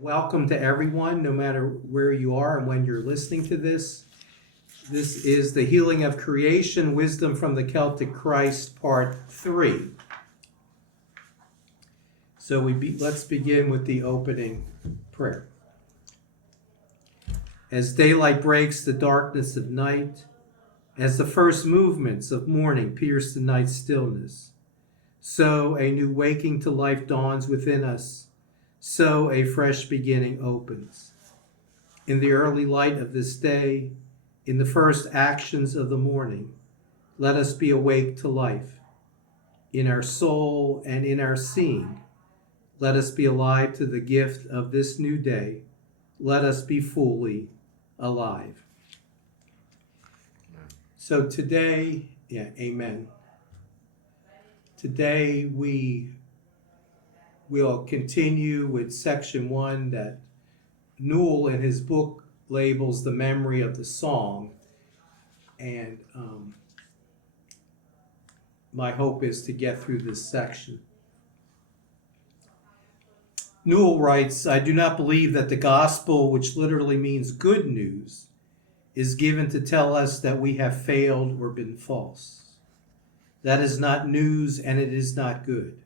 Welcome to everyone, no matter where you are and when you're listening to this. This is the Healing of Creation, Wisdom from the Celtic Christ, Part 3. So let's begin with the opening prayer. As daylight breaks the darkness of night, as the first movements of morning pierce the night's stillness, so a new waking to life dawns within us, so a fresh beginning opens. In the early light of this day, in the first actions of the morning, let us be awake to life. In our soul and in our seeing, let us be alive to the gift of this new day. Let us be fully alive. So today, amen. Today we'll continue with section 1 that Newell in his book labels the memory of the song. And my hope is to get through this section. Newell writes, I do not believe that the gospel, which literally means good news, is given to tell us that we have failed or been false. That is not news and it is not good.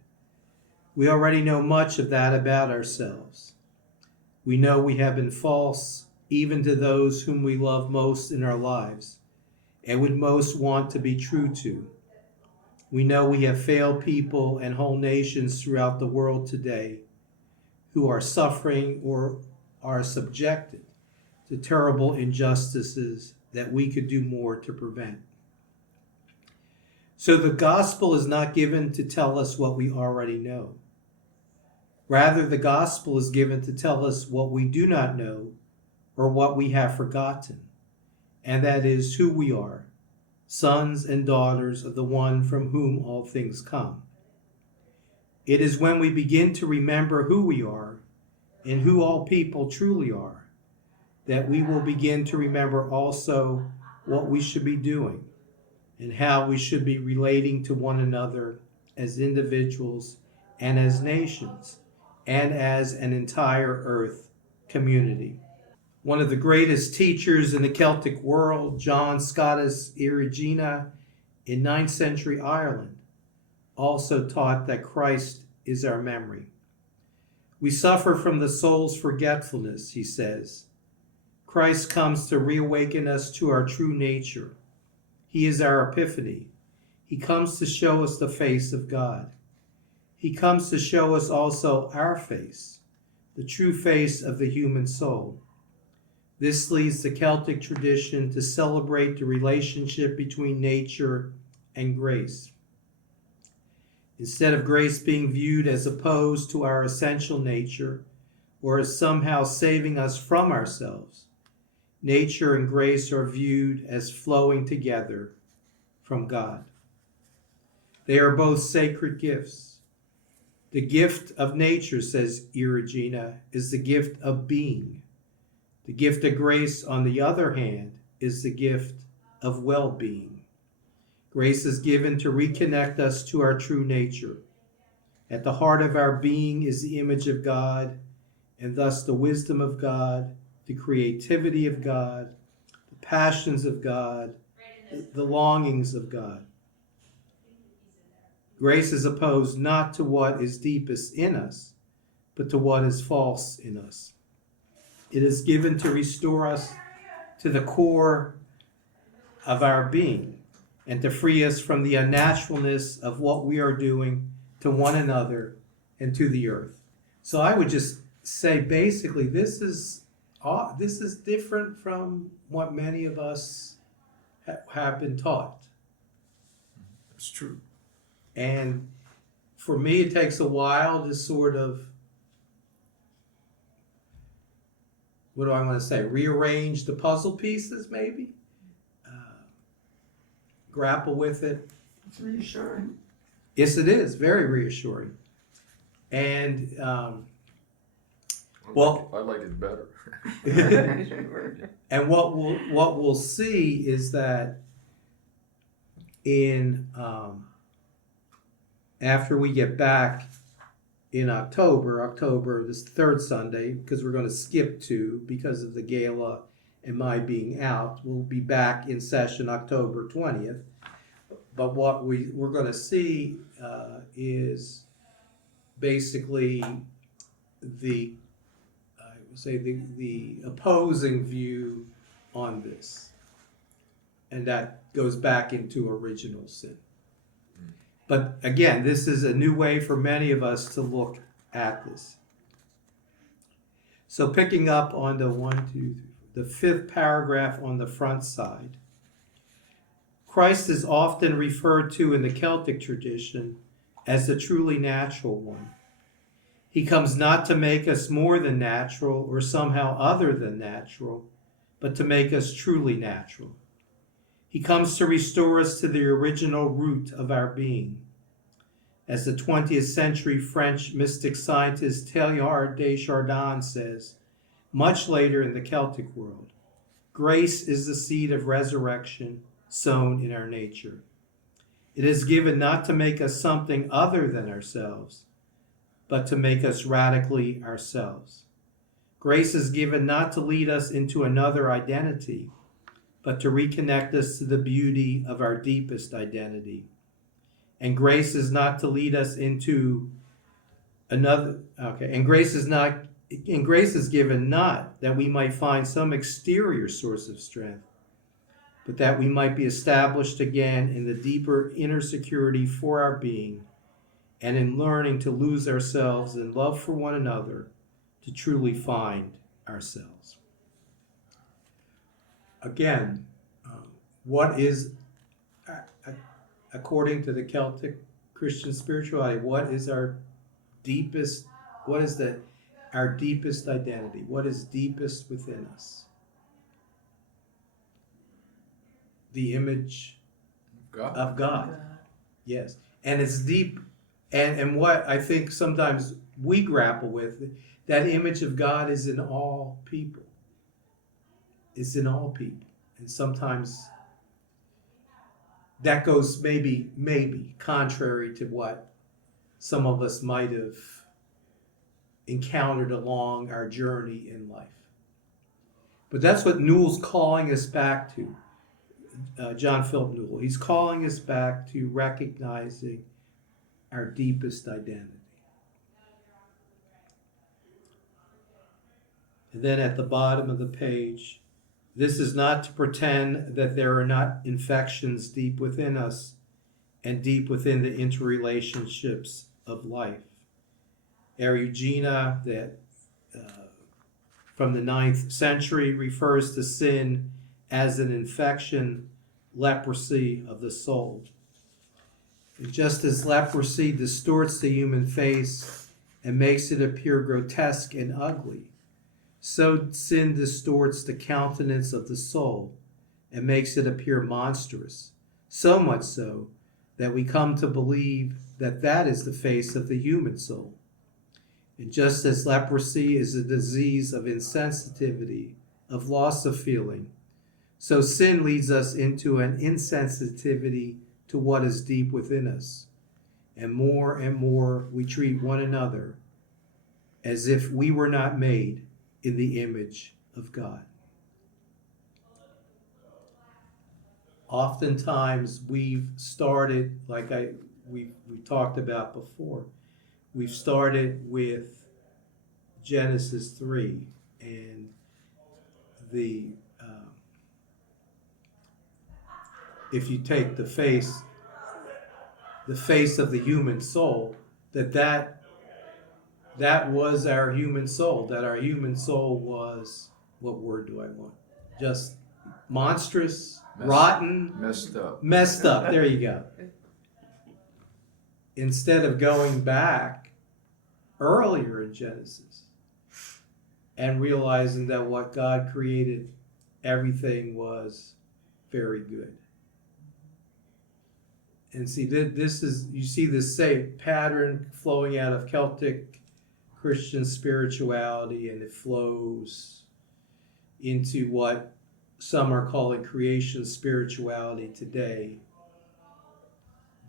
We already know much of that about ourselves. We know we have been false, even to those whom we love most in our lives, and would most want to be true to. We know we have failed people and whole nations throughout the world today who are suffering or are subjected to terrible injustices that we could do more to prevent. So the gospel is not given to tell us what we already know. Rather, the gospel is given to tell us what we do not know or what we have forgotten, and that is who we are, sons and daughters of the one from whom all things come. It is when we begin to remember who we are and who all people truly are that we will begin to remember also what we should be doing and how we should be relating to one another as individuals and as nations and as an entire earth community. One of the greatest teachers in the Celtic world, John Scotus Erigena, in 9th century Ireland, also taught that Christ is our memory. We suffer from the soul's forgetfulness, he says. Christ comes to reawaken us to our true nature. He is our epiphany. He comes to show us the face of God. He comes to show us also our face, the true face of the human soul. This leads the Celtic tradition to celebrate the relationship between nature and grace. Instead of grace being viewed as opposed to our essential nature or as somehow saving us from ourselves, nature and grace are viewed as flowing together from God. They are both sacred gifts. The gift of nature, says Erigena, is the gift of being. The gift of grace, on the other hand, is the gift of well-being. Grace is given to reconnect us to our true nature. At the heart of our being is the image of God, and thus the wisdom of God, the creativity of God, the passions of God, the longings of God. Grace is opposed not to what is deepest in us, but to what is false in us. It is given to restore us to the core of our being and to free us from the unnaturalness of what we are doing to one another and to the earth. So I would just say basically this is different from what many of us have been taught. That's true. And for me, it takes a while to sort of, what do I want to say, rearrange the puzzle pieces maybe, grapple with it. It's reassuring. Yes, it is, very reassuring. And I like it better. And what we'll see is that in after we get back in October, this third Sunday, because we're going to skip two because of the gala and my being out. We'll be back in session October 20th. But what we're going to see is basically the opposing view on this, and that goes back into original sin. But again, this is a new way for many of us to look at this. So picking up on the fifth paragraph on the front side, Christ is often referred to in the Celtic tradition as the truly natural one. He comes not to make us more than natural or somehow other than natural, but to make us truly natural. He comes to restore us to the original root of our being. As the 20th century French mystic scientist Teilhard de Chardin says, much later in the Celtic world, grace is the seed of resurrection sown in our nature. It is given not to make us something other than ourselves, but to make us radically ourselves. Grace is given not to lead us into another identity, but to reconnect us to the beauty of our deepest identity. And grace is not to lead us into another, and grace is given not that we might find some exterior source of strength, but that we might be established again in the deeper inner security for our being, and in learning to lose ourselves in love for one another, to truly find ourselves. Again, what is, according to the Celtic Christian spirituality, what is our deepest identity? What is deepest within us? The image of God. Yes. And it's deep. And what I think sometimes we grapple with, that image of God is in all people. It's in all people. And sometimes that goes maybe contrary to what some of us might have encountered along our journey in life. But that's what Newell's calling us back to. John Philip Newell. He's calling us back to recognizing our deepest identity. And then at the bottom of the page, this is not to pretend that there are not infections deep within us and deep within the interrelationships of life. Eriugena, that from the 9th century, refers to sin as an infection, leprosy of the soul. And just as leprosy distorts the human face and makes it appear grotesque and ugly, so sin distorts the countenance of the soul and makes it appear monstrous, so much so that we come to believe that that is the face of the human soul. And just as leprosy is a disease of insensitivity, of loss of feeling, so sin leads us into an insensitivity to what is deep within us. And more we treat one another as if we were not made in the image of God. Oftentimes we've started, like we talked about before, we've started with Genesis 3 and if you take the face of the human soul, that was our human soul, that our human soul was, what word do I want? Just monstrous, rotten, messed up. There you go. Instead of going back earlier in Genesis and realizing that what God created, everything was very good. And see, you see this same pattern flowing out of Celtic Christian spirituality, and it flows into what some are calling creation spirituality today.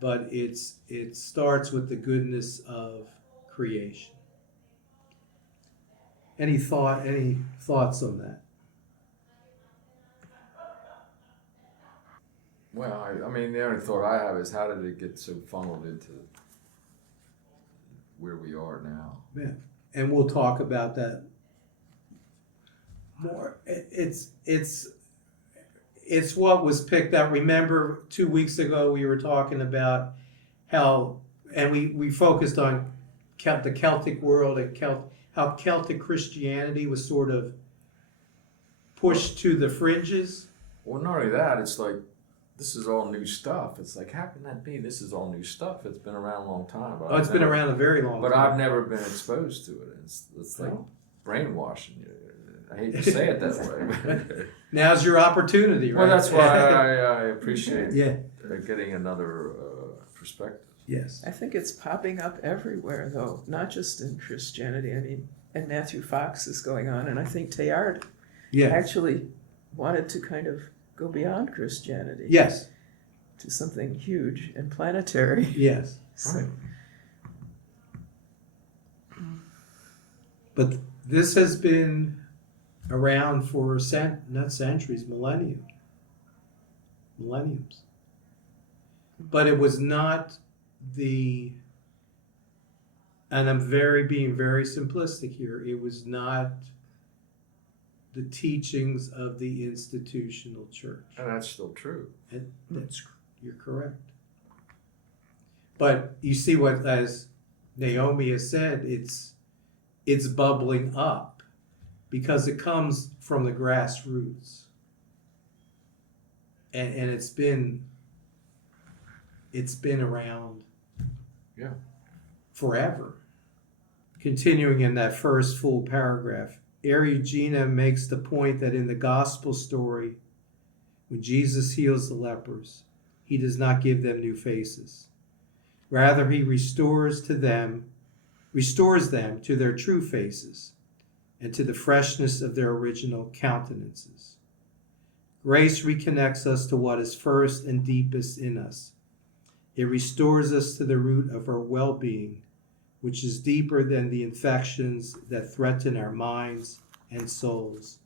But it starts with the goodness of creation. Any thoughts on that? Well, I mean, the only thought I have is how did it get so funneled into where we are now? Yeah, and we'll talk about that more. It's what was picked up. Remember 2 weeks ago we were talking about how, and we focused on the Celtic world and how Celtic Christianity was sort of pushed to the fringes. Well, not only that, it's like, this is all new stuff. It's like, how can that be? This is all new stuff. It's been around a long time. Oh, it's been around a very long time. But I've never been exposed to it. It's like brainwashing you. I hate to say it that way. Now's your opportunity, right? Well, that's why I appreciate getting another perspective. Yes. I think it's popping up everywhere, though, not just in Christianity. I mean, and Matthew Fox is going on, and I think Teilhard actually wanted to kind of go beyond Christianity. Yes. To something huge and planetary. Yes. So, but this has been around for not centuries, millenniums. But it was not and I'm being very simplistic here, it was not the teachings of the institutional church. And that's still true. And you're correct. But you see what, as Naomi has said, it's bubbling up because it comes from the grassroots. And it's been around forever. Continuing in that first full paragraph, Eriugena makes the point that in the gospel story, when Jesus heals the lepers, he does not give them new faces. Rather, he restores them to their true faces and to the freshness of their original countenances. Grace reconnects us to what is first and deepest in us. It restores us to the root of our well-being, which is deeper than the infections that threaten our minds and souls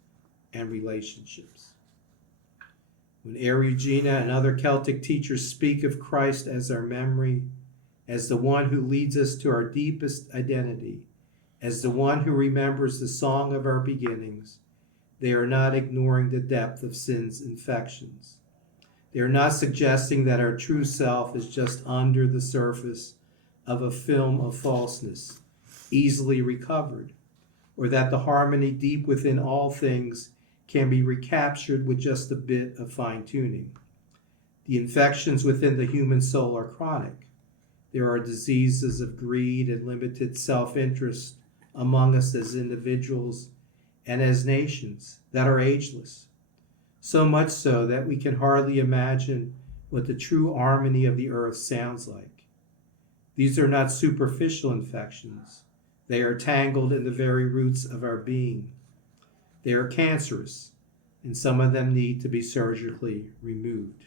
and relationships. When Eriugena and other Celtic teachers speak of Christ as our memory, as the one who leads us to our deepest identity, as the one who remembers the song of our beginnings, they are not ignoring the depth of sin's infections. They are not suggesting that our true self is just under the surface of a film of falseness, easily recovered, or that the harmony deep within all things can be recaptured with just a bit of fine-tuning. The infections within the human soul are chronic. There are diseases of greed and limited self-interest among us as individuals and as nations that are ageless. So much so that we can hardly imagine what the true harmony of the earth sounds like. These are not superficial infections. They are tangled in the very roots of our being. They are cancerous, and some of them need to be surgically removed.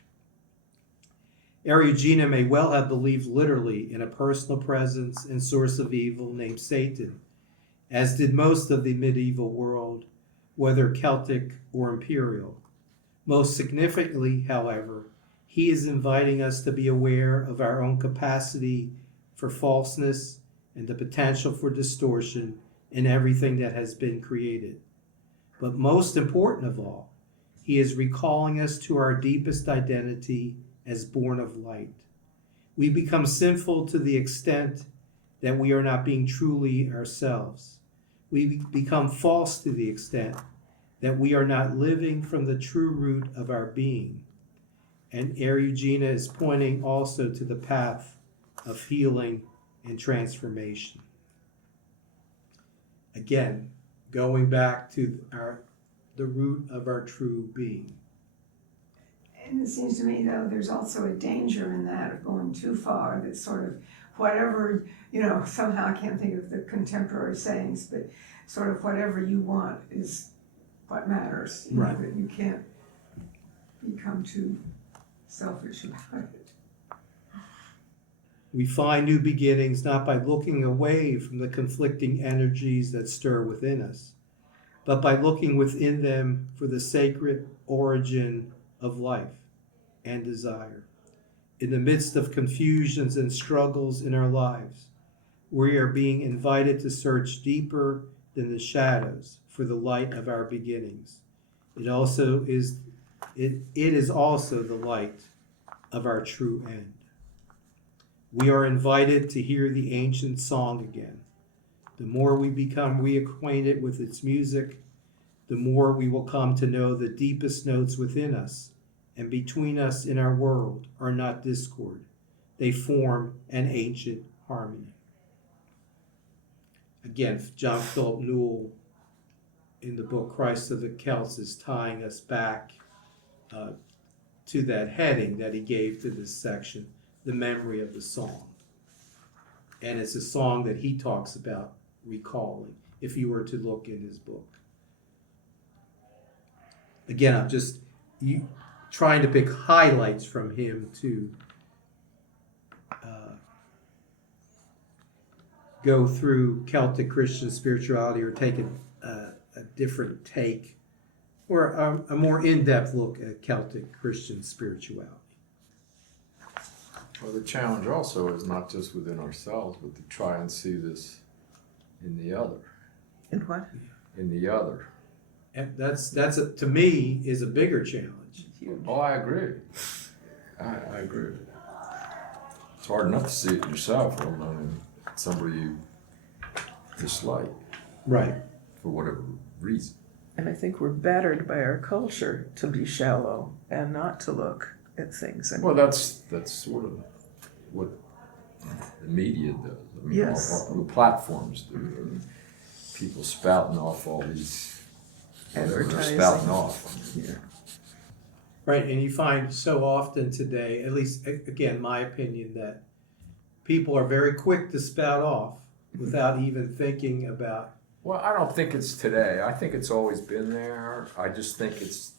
Eriugena may well have believed literally in a personal presence and source of evil named Satan, as did most of the medieval world, whether Celtic or imperial. Most significantly, however, he is inviting us to be aware of our own capacity for falseness and the potential for distortion in everything that has been created. But most important of all, he is recalling us to our deepest identity as born of light. We become sinful to the extent that we are not being truly ourselves. We become false to the extent that we are not living from the true root of our being. And Eriugena is pointing also to the path of healing and transformation. Again, going back to the root of our true being. And it seems to me, though, there's also a danger in that of going too far, that sort of whatever, somehow I can't think of the contemporary sayings, but sort of whatever you want is what matters. Right. That you can't become too selfish about it. We find new beginnings not by looking away from the conflicting energies that stir within us, but by looking within them for the sacred origin of life and desire. In the midst of confusions and struggles in our lives, we are being invited to search deeper than the shadows for the light of our beginnings. It is also the light of our true end. We are invited to hear the ancient song again. The more we become reacquainted with its music, the more we will come to know the deepest notes within us and between us in our world are not discord. They form an ancient harmony. Again, John Philip Newell in the book Christ of the Celts is tying us back to that heading that he gave to this section, the memory of the song. And it's a song that he talks about recalling, if you were to look in his book. Again, I'm just trying to pick highlights from him to go through Celtic Christian spirituality or take a different take or a more in-depth look at Celtic Christian spirituality. Well, the challenge also is not just within ourselves, but to try and see this in the other. In what? In the other. And that's to me is a bigger challenge. Huge. Oh, I agree. I agree. It's hard enough to see it yourself, let alone somebody you dislike. Right. For whatever reason. And I think we're battered by our culture to be shallow and not to look at things. And Well, that's sort of what the media does. I mean, Yes. all the platforms do. I mean, people spouting off all these whatever they're Advertising. spouting off. I mean, Yeah. Right, and you find so often today, at least again, my opinion, that people are very quick to spout off without even thinking about. Well, I don't think it's today. I think it's always been there. I just think it's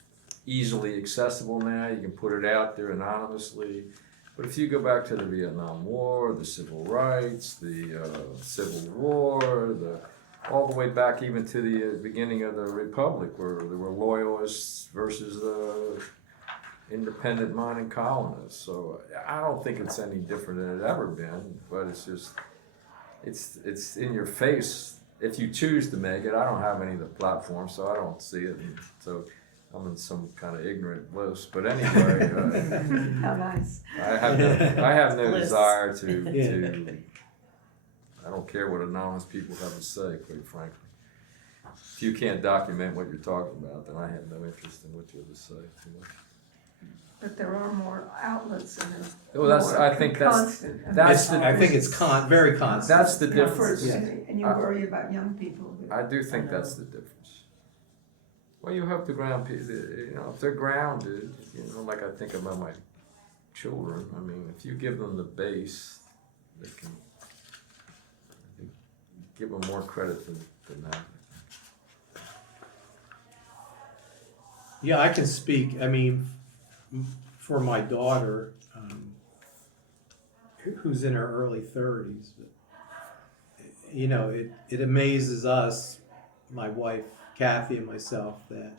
easily accessible now. You can put it out there anonymously. But if you go back to the Vietnam War, the civil rights, the Civil War, all the way back even to the beginning of the Republic, where there were loyalists versus the independent-minded colonists. So I don't think it's any different than it ever been. But it's just, it's in your face. If you choose to make it, I don't have any of the platforms, so I don't see it. And so I'm in some kind of ignorant bliss. But anyway, How nice. I have no Bliss. desire to. I don't care what anonymous people have to say, quite frankly. If you can't document what you're talking about, then I have no interest in what you have to say. But there are more outlets and they're Well, that's. more I think that's. constant. And that's I think it's very constant. That's the Yeah, difference. Yeah. and you worry about young people. I do think that's the difference. Well, you have to ground people. You know, if they're grounded, you know, like I think about my children. I mean, if you give them the base, they can. I think give them more credit than that. Yeah, I can speak. I mean, for my daughter, who's in her early 30s, but, you know, it amazes us, my wife Kathy and myself, that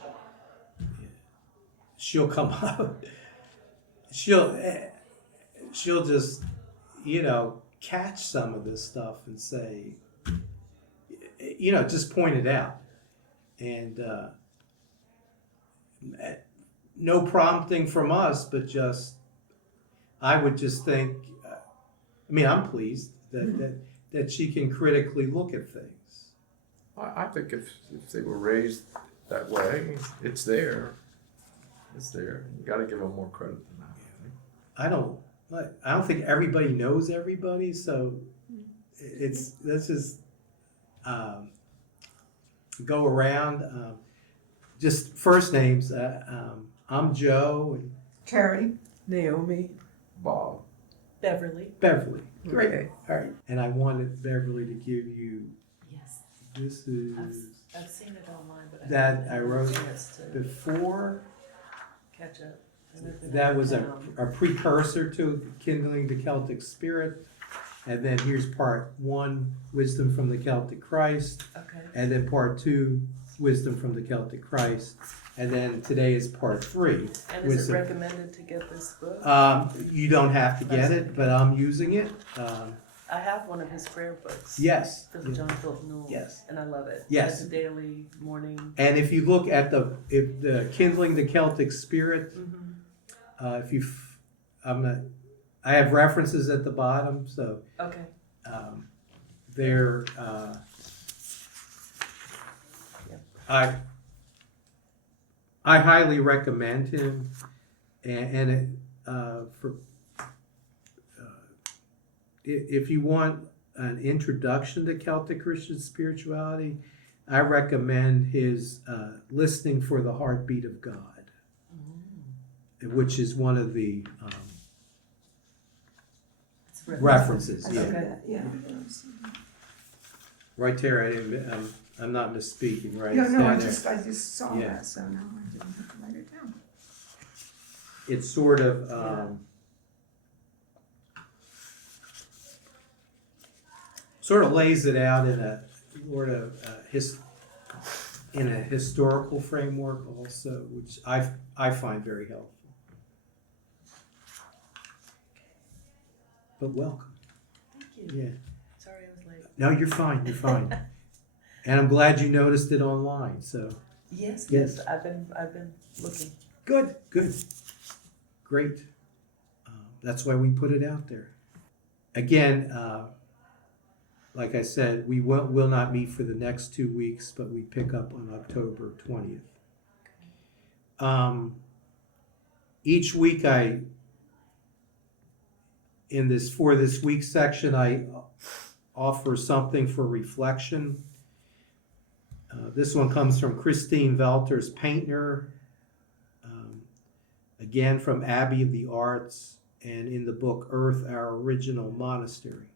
she'll come up, she'll just, you know, catch some of this stuff and say, you know, just point it out, and no prompting from us, but just, I would just think, I mean, I'm pleased that she can critically look at things. I think if they were raised that way, it's there. It's there. You got to give them more credit than that. I don't think everybody knows everybody, so let's just go around. Just first names. I'm Joe and Terry. Naomi. Bob. Beverly. Beverly. Great. Okay. All right. And I wanted Beverly to give you. Yes. This is I've seen it online, but that I haven't wrote had a chance to before. catch up. And I've been That out of was town. a precursor to kindling the Celtic spirit. And then here's part 1, Wisdom from the Celtic Christ. Okay. And then part 2, Wisdom from the Celtic Christ. And then today is part 3. And is it Wisdom. recommended to get this book? You don't have to get it, but I'm using it. I have one of his prayer books. Yes. From John Philip Newell. Yes. And I love it. Yes. It's a daily morning. And if you look at the Kindling the Celtic Spirit, if you, I have references at the bottom, so Okay. they're, I highly recommend him, and it, if you want an introduction to Celtic Christian spirituality, I recommend his Listening for the Heartbeat of God, which is one of the references. I Yeah. see that, yeah. Right there, I'm not misspeaking, right? Yeah, It's no, down I there. just saw Yeah. that, so no, I didn't have to write it down. It's sort of lays it out in a sort of in a historical framework also, which I find very helpful. But welcome. Thank you. Yeah. Sorry I was late. No, you're fine. You're fine. And I'm glad you noticed it online. So Yes, Yes. yes. I've been looking. good. Great. That's why we put it out there. Again, like I said, we will not meet for the next 2 weeks, but we pick up on October 20th. Each week for this week section, I offer something for reflection. This one comes from Christine Velter's Painter, again from Abbey of the Arts, and in the book Earth, Our Original Monastery.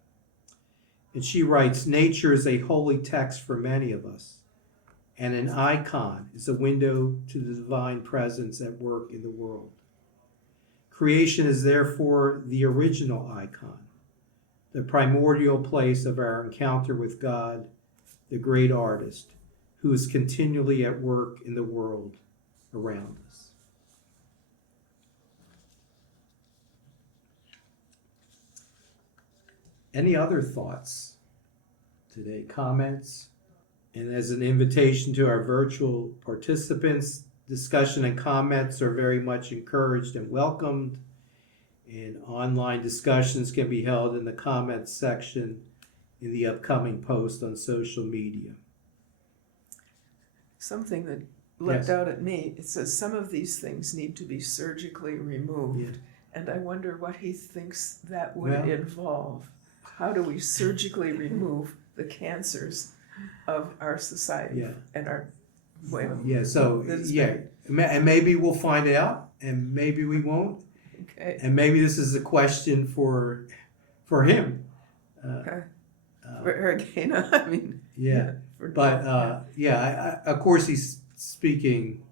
And she writes, nature is a holy text for many of us, and an icon is a window to the divine presence at work in the world. Creation is therefore the original icon, the primordial place of our encounter with God, the great artist, who is continually at work in the world around us. Any other thoughts today? Comments? And as an invitation to our virtual participants, discussion and comments are very much encouraged and welcomed. And online discussions can be held in the comments section in the upcoming post on social media. Something that leapt Yes. out at me, it says some of these things need to be surgically removed. Yeah. And I wonder what he thinks that would Well- involve. How do we surgically remove the cancers of our society Yeah. and our way of... Yeah, so, That's yeah, and maybe we'll find out, and maybe we won't, Okay. and maybe this is a question for him. Okay. Or again, I mean... Yeah, for- but, of course he's speaking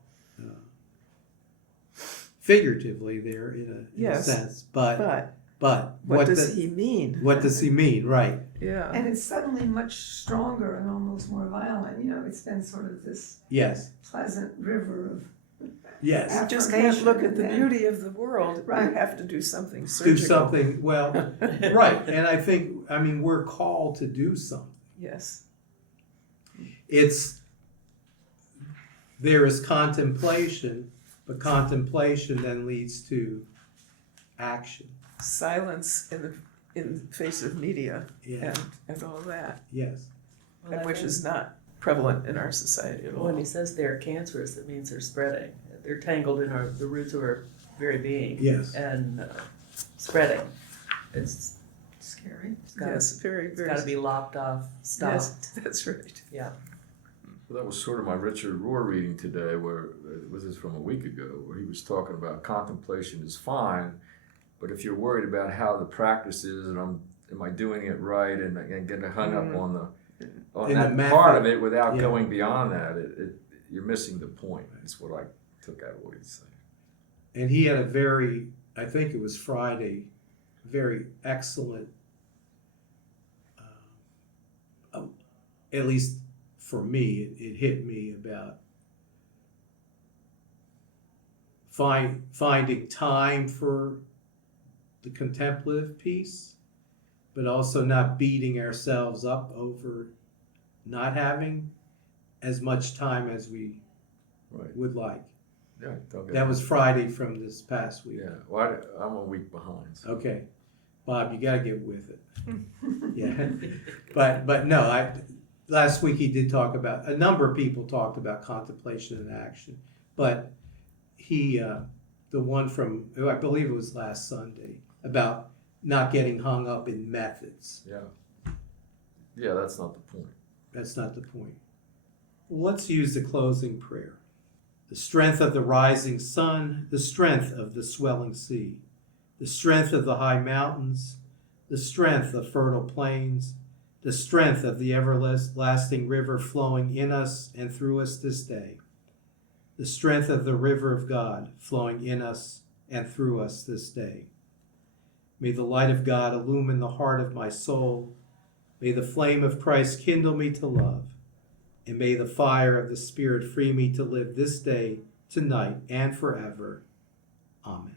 figuratively there in a Yes, sense, but But what does he mean? What does he mean, right? Yeah. And it's suddenly much stronger and almost more violent, it's been sort of this Yes, pleasant river of yes. You just can't look at the affirmation. beauty of the world. Right. You have to do something Do surgical. something, well, right, and I mean, we're called to do something. Yes. There is contemplation, but contemplation then leads to action. Silence in the face of media Yeah, and all that, yes, Well, I which think is not prevalent in our society at all. when he says they're cancerous, it means they're spreading. They're tangled in the roots of our very being. yes. And spreading. It's Scary. gotta, Yes, very, it's very. gotta be lopped off, stopped. Yes, that's right. Yeah. Well, that was sort of my Richard Rohr reading today, where this is from a week ago, where he was talking about contemplation is fine, but if you're worried about how the practice is and am I doing it right and getting hung up on In that the method. part of it without Yeah. going beyond that, you're missing the point. That's what I took out of what he's saying. And he had I think it was Friday, very excellent at least for me, it hit me about finding time for the contemplative piece, but also not beating ourselves up over not having as much time as we Right. would like. Yeah, don't get That me- was Friday from this past week. Yeah, well, I'm a week behind. So. Okay, Bob, you gotta get with it. Yeah, but no, last week he did talk about, a number of people talked about contemplation and action, but he, the one from, I believe it was last Sunday, about not getting hung up in methods. Yeah, that's not the point. That's not the point. Let's use the closing prayer. The strength of the rising sun, the strength of the swelling sea, the strength of the high mountains, the strength of fertile plains, the strength of the everlasting river flowing in us and through us this day, the strength of the river of God flowing in us and through us this day. May the light of God illumine the heart of my soul. May the flame of Christ kindle me to love. And may the fire of the Spirit free me to live this day, tonight, and forever. Amen.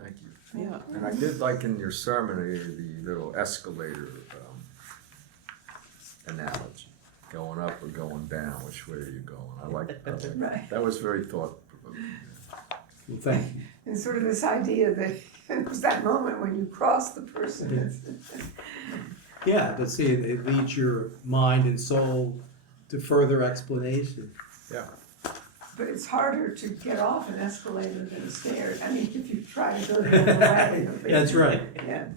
Thank you. Yeah. And I did like in your sermon the little escalator analogy, going up or going down. Which way are you going? I like that. Right. That was very thought provoking. Well, thank you. And sort of this idea that it was that moment when you cross the person. Yeah, but see, it leads your mind and soul to further explanation. Yeah. But it's harder to get off an escalator than a stairs. I mean, if you try to go the other way. That's right. Yeah.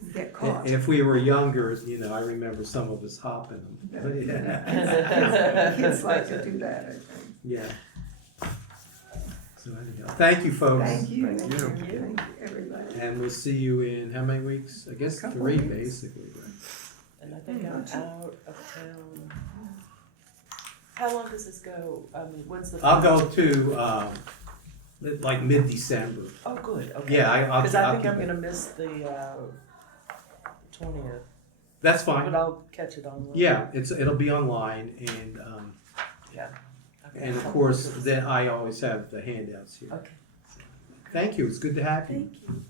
You get caught. If we were younger, I remember some of us hopping them. Yeah. Kids like to do that, I think. Yeah. So anyhow, thank you, folks. Thank you. Thank you. Thank you, everybody. And we'll see you in how many weeks? I guess Couple 3, weeks. basically, right? And I think I'm out of town. How long does this go? I mean, when's the? I'll go to like mid-December. Oh, good, okay. Yeah, I'll Because I I'll think keep I'm it. gonna miss the 20th, That's but fine. I'll catch it online. Yeah, it'll be online, and Yeah. Okay. of course, then I always have the handouts here. Okay, Thank you. It's good to have you. thank you.